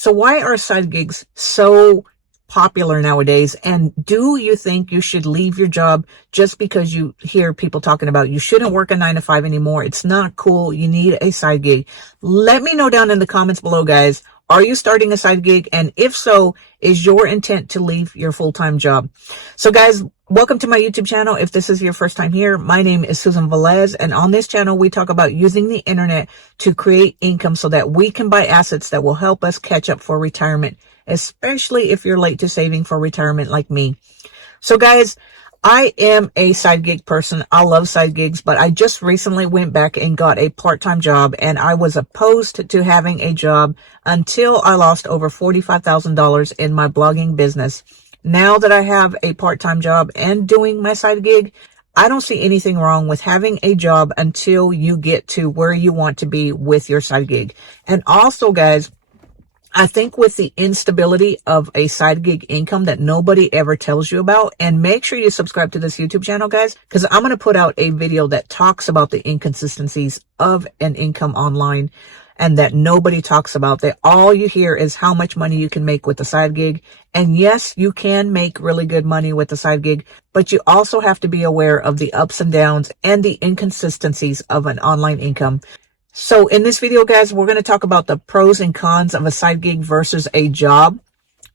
So why are side gigs so popular nowadays? And do you think you should leave your job just because you hear people talking about you shouldn't work a 9 to 5 anymore? It's not cool. You need a side gig. Let me know down in the comments below, guys. Are you starting a side gig? And if so, is your intent to leave your full-time job? So guys, welcome to my YouTube channel. If this is your first time here, my name is Susan Velez, and on this channel, we talk about using the internet to create income so that we can buy assets that will help us catch up for retirement, especially if you're late to saving for retirement like me. So guys, I am a side gig person. I love side gigs, but I just recently went back and got a part-time job, and I was opposed to having a job until I lost over $45,000 in my blogging business. Now that I have a part-time job and doing my side gig, I don't see anything wrong with having a job until you get to where you want to be with your side gig. And also, guys, I think with the instability of a side gig income that nobody ever tells you about, and make sure you subscribe to this YouTube channel, guys, because I'm going to put out a video that talks about the inconsistencies of an income online and that nobody talks about. That all you hear is how much money you can make with a side gig. And yes, you can make really good money with a side gig, but you also have to be aware of the ups and downs and the inconsistencies of an online income. So in this video, guys, we're going to talk about the pros and cons of a side gig versus a job.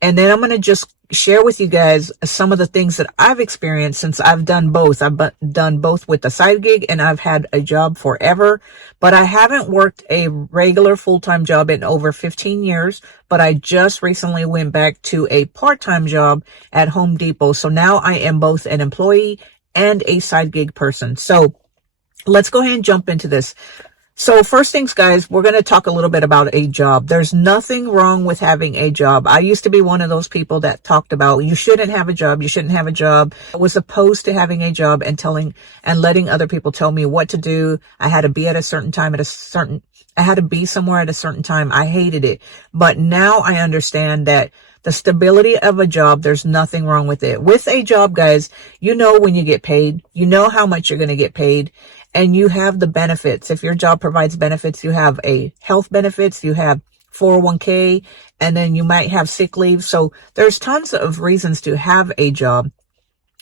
And then I'm going to just share with you guys some of the things that I've experienced since I've done both. I've done both with the side gig and I've had a job forever, but I haven't worked a regular full-time job in over 15 years. But I just recently went back to a part-time job at Home Depot. So now I am both an employee and a side gig person. So let's go ahead and jump into this. So first things, guys, we're going to talk a little bit about a job. There's nothing wrong with having a job. I used to be one of those people that talked about you shouldn't have a job. You shouldn't have a job. I was opposed to having a job and letting other people tell me what to do. I had to be at a certain time I had to be somewhere at a certain time. I hated it. But now I understand that the stability of a job, there's nothing wrong with it. With a job, guys, you know when you get paid, you know how much you're going to get paid, and you have the benefits. If your job provides benefits, you have a health benefits, you have 401k, and then you might have sick leave. So there's tons of reasons to have a job,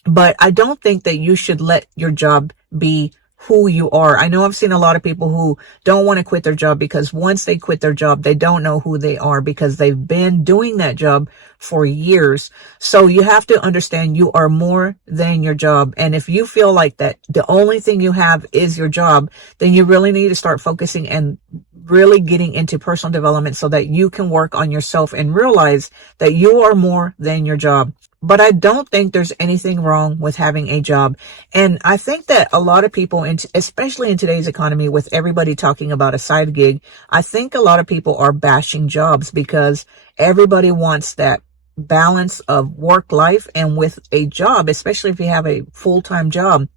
but I don't think that you should let your job be who you are. I know I've seen a lot of people who don't want to quit their job because once they quit their job, they don't know who they are because they've been doing that job for years. So you have to understand you are more than your job. And if you feel like that the only thing you have is your job, then you really need to start focusing and really getting into personal development so that you can work on yourself and realize that you are more than your job. But I don't think there's anything wrong with having a job. And I think that a lot of people, especially in today's economy with everybody talking about a side gig, I think a lot of people are bashing jobs because everybody wants that balance of work life. And with a job, especially if you have a full-time job,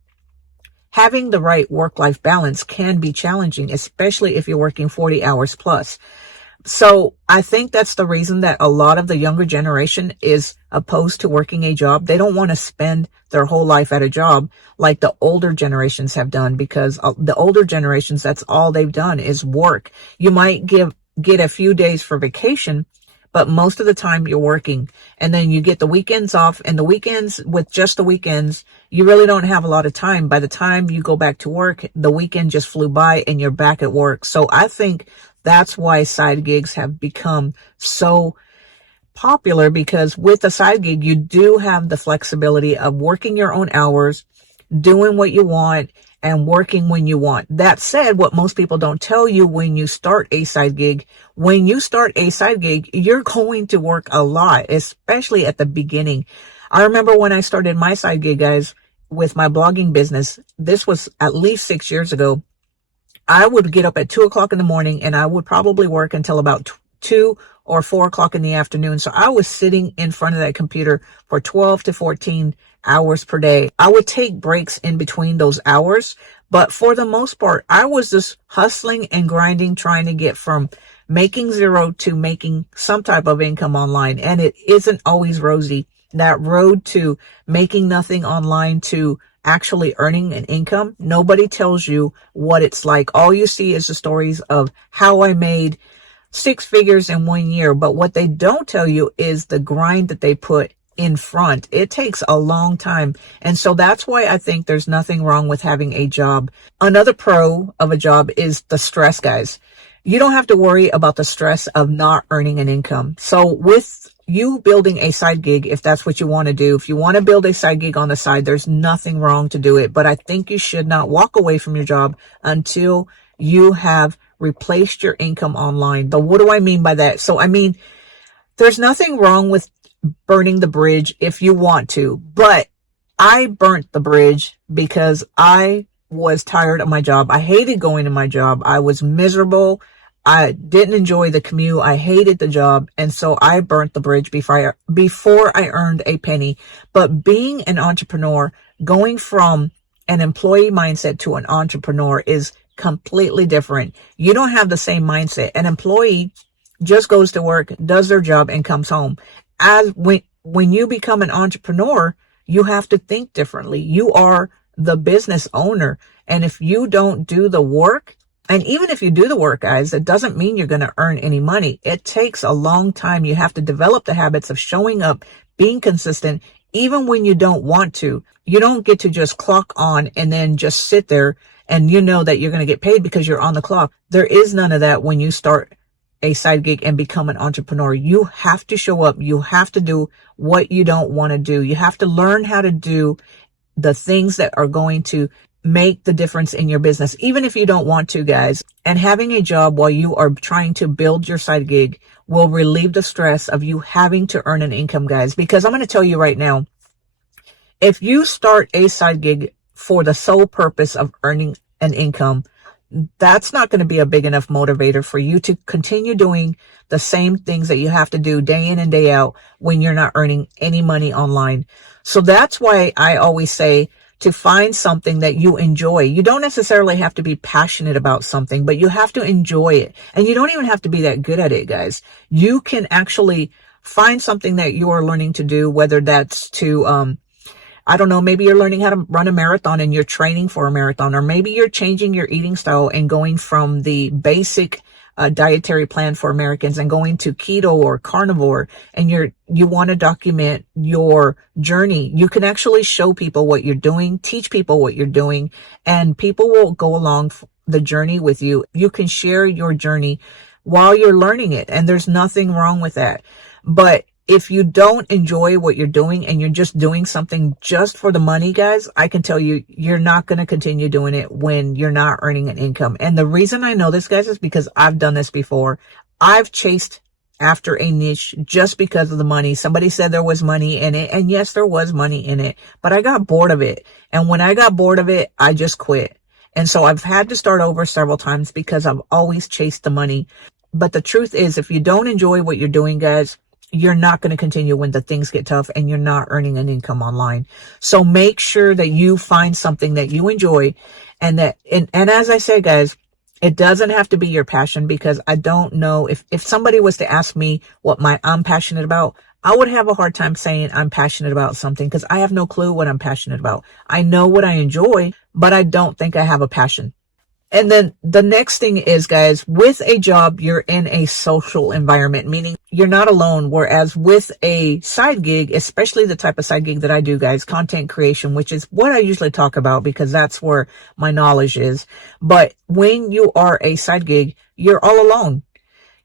having the right work-life balance can be challenging, especially if you're working 40 hours plus. So I think that's the reason that a lot of the younger generation is opposed to working a job. They don't want to spend their whole life at a job like the older generations have done, because the older generations, that's all they've done is work. You might get a few days for vacation, but most of the time you're working, and then you get the weekends off, and the weekends, with just the weekends, you really don't have a lot of time. By the time you go back to work, the weekend just flew by and you're back at work. So I think that's why side gigs have become so popular, because with a side gig, you do have the flexibility of working your own hours, doing what you want, and working when you want. That said, what most people don't tell you when you start a side gig, you're going to work a lot, especially at the beginning. I remember when I started my side gig, guys, with my blogging business, this was at least 6 years ago. I would get up at 2 o'clock in the morning and I would probably work until about 2 or 4 o'clock in the afternoon. So I was sitting in front of that computer for 12 to 14 hours per day. I would take breaks in between those hours, but for the most part, I was just hustling and grinding, trying to get from making zero to making some type of income online. And it isn't always rosy. That road to making nothing online to actually earning an income, nobody tells you what it's like. All you see is the stories of how I made six figures in 1 year. But what they don't tell you is the grind that they put in front. It takes a long time. And so that's why I think there's nothing wrong with having a job. Another pro of a job is the stress, guys. You don't have to worry about the stress of not earning an income. So with you building a side gig, if that's what you want to do, if you want to build a side gig on the side, there's nothing wrong to do it. But I think you should not walk away from your job until you have replaced your income online. But what do I mean by that? So I mean, there's nothing wrong with burning the bridge if you want to, but I burnt the bridge because I was tired of my job. I hated going to my job. I was miserable. I didn't enjoy the commute. I hated the job. And so I burnt the bridge before I earned a penny. But being an entrepreneur, going from an employee mindset to an entrepreneur is completely different. You don't have the same mindset. An employee just goes to work, does their job, and comes home. As when you become an entrepreneur, you have to think differently. You are the business owner. And if you don't do the work, and even if you do the work, guys, it doesn't mean you're going to earn any money. It takes a long time. You have to develop the habits of showing up, being consistent, even when you don't want to. You don't get to just clock on and then just sit there and you know that you're going to get paid because you're on the clock. There is none of that when you start a side gig and become an entrepreneur. You have to show up. You have to do what you don't want to do. You have to learn how to do the things that are going to make the difference in your business, even if you don't want to, guys. And having a job while you are trying to build your side gig will relieve the stress of you having to earn an income, guys. Because I'm going to tell you right now, if you start a side gig for the sole purpose of earning an income, that's not going to be a big enough motivator for you to continue doing the same things that you have to do day in and day out when you're not earning any money online. So that's why I always say to find something that you enjoy. You don't necessarily have to be passionate about something, but you have to enjoy it. And you don't even have to be that good at it, guys. You can actually find something that you are learning to do, whether that's to, I don't know, maybe you're learning how to run a marathon and you're training for a marathon, or maybe you're changing your eating style and going from the basic dietary plan for Americans and going to keto or carnivore, and you want to document your journey. You can actually show people what you're doing, teach people what you're doing, and people will go along the journey with you. You can share your journey while you're learning it, and there's nothing wrong with that. But if you don't enjoy what you're doing and you're just doing something just for the money, guys, I can tell you, you're not going to continue doing it when you're not earning an income. And the reason I know this, guys, is because I've done this before. I've chased after a niche just because of the money. Somebody said there was money in it. And yes, there was money in it, but I got bored of it. And when I got bored of it, I just quit. And so I've had to start over several times because I've always chased the money. But the truth is, if you don't enjoy what you're doing, guys, you're not going to continue when the things get tough and you're not earning an income online. So make sure that you find something that you enjoy, and as I say, guys, it doesn't have to be your passion, because I don't know if somebody was to ask me what I'm passionate about, I would have a hard time saying I'm passionate about something because I have no clue what I'm passionate about. I know what I enjoy, but I don't think I have a passion. And then the next thing is, guys, with a job, you're in a social environment, meaning you're not alone. Whereas with a side gig, especially the type of side gig that I do, guys, content creation, which is what I usually talk about because that's where my knowledge is. But when you are a side gig, you're all alone.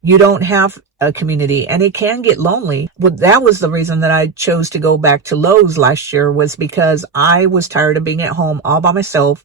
You don't have a community, and it can get lonely. But that was the reason that I chose to go back to Lowe's last year, was because I was tired of being at home all by myself.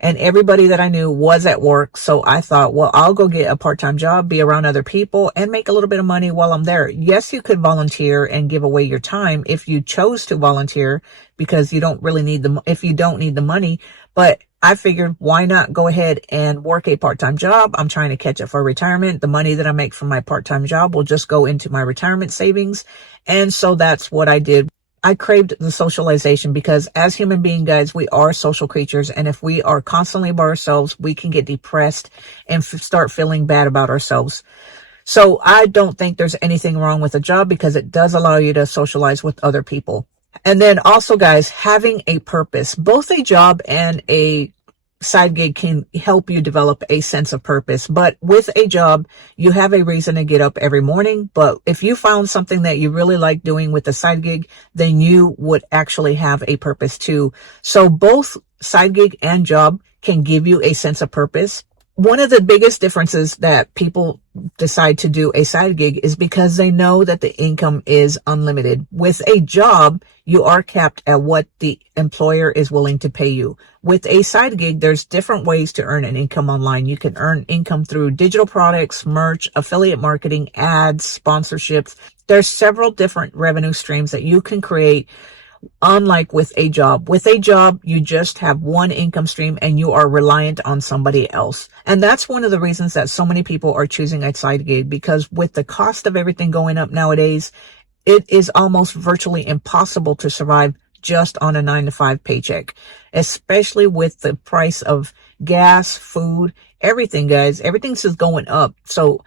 And everybody that I knew was at work. So I thought, well, I'll go get a part-time job, be around other people, and make a little bit of money while I'm there. Yes, you could volunteer and give away your time if you chose to volunteer, because you don't really need if you don't need the money. But I figured, why not go ahead and work a part-time job? I'm trying to catch up for retirement. The money that I make from my part-time job will just go into my retirement savings. And so that's what I did. I craved the socialization because as human beings, guys, we are social creatures. And if we are constantly by ourselves, we can get depressed and start feeling bad about ourselves. So I don't think there's anything wrong with a job because it does allow you to socialize with other people. And then also, guys, having a purpose, both a job and a side gig can help you develop a sense of purpose. But with a job, you have a reason to get up every morning. But if you found something that you really like doing with the side gig, then you would actually have a purpose too. So both side gig and job can give you a sense of purpose. One of the biggest differences that people decide to do a side gig is because they know that the income is unlimited. With a job, you are capped at what the employer is willing to pay you. With a side gig, there's different ways to earn an income online. You can earn income through digital products, merch, affiliate marketing, ads, sponsorships. There's several different revenue streams that you can create. Unlike with a job. With a job, you just have one income stream and you are reliant on somebody else. And that's one of the reasons that so many people are choosing a side gig, because with the cost of everything going up nowadays, it is almost virtually impossible to survive just on a 9-to-5 paycheck, especially with the price of gas, food, everything, guys. Everything's just going up. So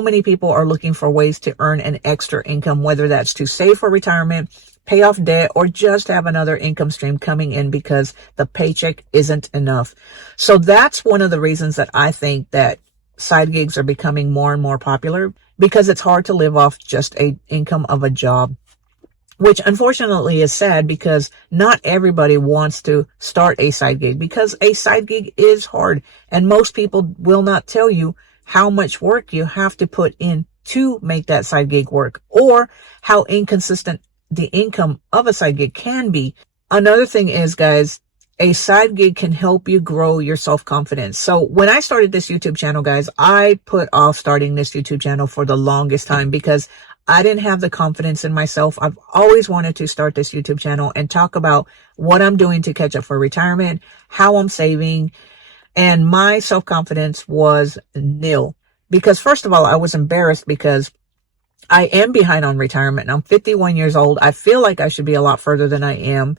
many people are looking for ways to earn an extra income, whether that's to save for retirement, pay off debt, or just have another income stream coming in because the paycheck isn't enough. So that's one of the reasons that I think that side gigs are becoming more and more popular, because it's hard to live off just a income of a job, which unfortunately is sad because not everybody wants to start a side gig, because a side gig is hard and most people will not tell you how much work you have to put in to make that side gig work, or how inconsistent the income of a side gig can be. Another thing is, guys, a side gig can help you grow your self-confidence. So when I started this YouTube channel, guys, I put off starting this YouTube channel for the longest time because I didn't have the confidence in myself. I've always wanted to start this YouTube channel and talk about what I'm doing to catch up for retirement, how I'm saving, and my self-confidence was nil. Because first of all, I was embarrassed because I am behind on retirement. I'm 51 years old. I feel like I should be a lot further than I am.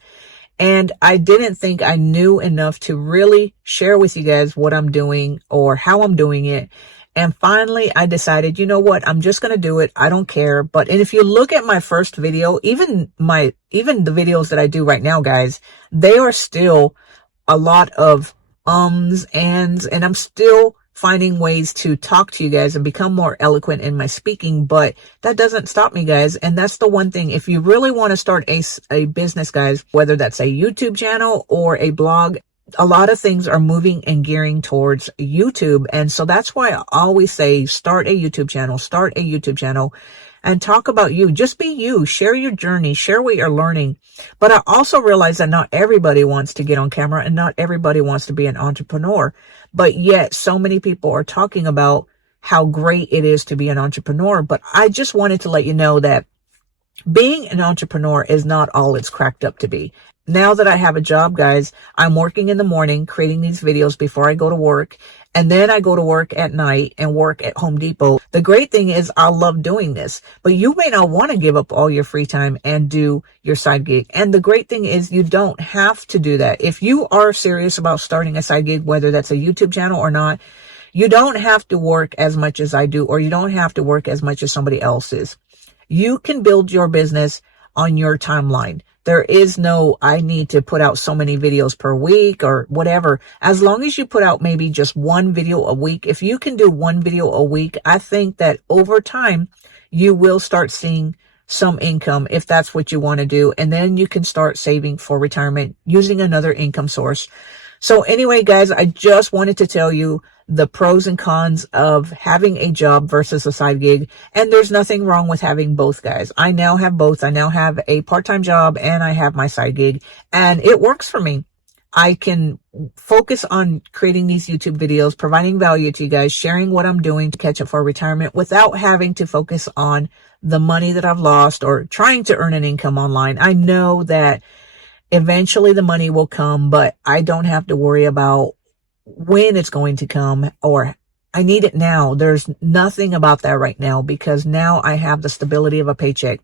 And I didn't think I knew enough to really share with you guys what I'm doing or how I'm doing it. And finally, I decided, you know what? I'm just going to do it. I don't care. But and if you look at my first video, even the videos that I do right now, guys, they are still a lot of ands, and I'm still finding ways to talk to you guys and become more eloquent in my speaking, but that doesn't stop me, guys. And that's the one thing. If you really want to start a business, guys, whether that's a YouTube channel or a blog, a lot of things are moving and gearing towards YouTube. And so that's why I always say, start a YouTube channel and talk about you. Just be you. Share your journey. Share what you're learning. But I also realize that not everybody wants to get on camera and not everybody wants to be an entrepreneur. But yet so many people are talking about how great it is to be an entrepreneur. But I just wanted to let you know that being an entrepreneur is not all it's cracked up to be. Now that I have a job, guys, I'm working in the morning, creating these videos before I go to work. And then I go to work at night and work at Home Depot. The great thing is I love doing this, but you may not want to give up all your free time and do your side gig. And the great thing is you don't have to do that. If you are serious about starting a side gig, whether that's a YouTube channel or not, you don't have to work as much as I do, or you don't have to work as much as somebody else is. You can build your business on your timeline. There is no, I need to put out so many videos per week or whatever. As long as you put out maybe just one video a week, if you can do one video a week, I think that over time, you will start seeing some income if that's what you want to do. And then you can start saving for retirement using another income source. So anyway, guys, I just wanted to tell you the pros and cons of having a job versus a side gig. And there's nothing wrong with having both, guys. I now have both. I now have a part-time job and I have my side gig, and it works for me. I can focus on creating these YouTube videos, providing value to you guys, sharing what I'm doing to catch up for retirement without having to focus on the money that I've lost or trying to earn an income online. I know that eventually the money will come, but I don't have to worry about when it's going to come or I need it now. There's nothing about that right now because now I have the stability of a paycheck.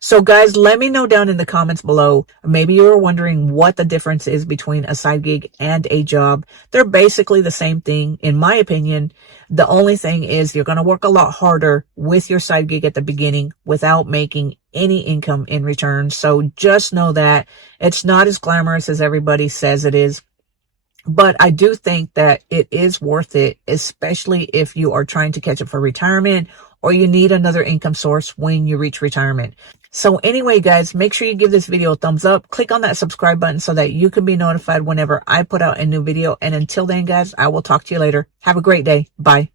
So guys, let me know down in the comments below. Maybe you were wondering what the difference is between a side gig and a job. They're basically the same thing, in my opinion. The only thing is you're going to work a lot harder with your side gig at the beginning without making any income in return. So just know that it's not as glamorous as everybody says it is. But I do think that it is worth it, especially if you are trying to catch up for retirement or you need another income source when you reach retirement. So anyway, guys, make sure you give this video a thumbs up. Click on that subscribe button so that you can be notified whenever I put out a new video. And until then, guys, I will talk to you later. Have a great day. Bye.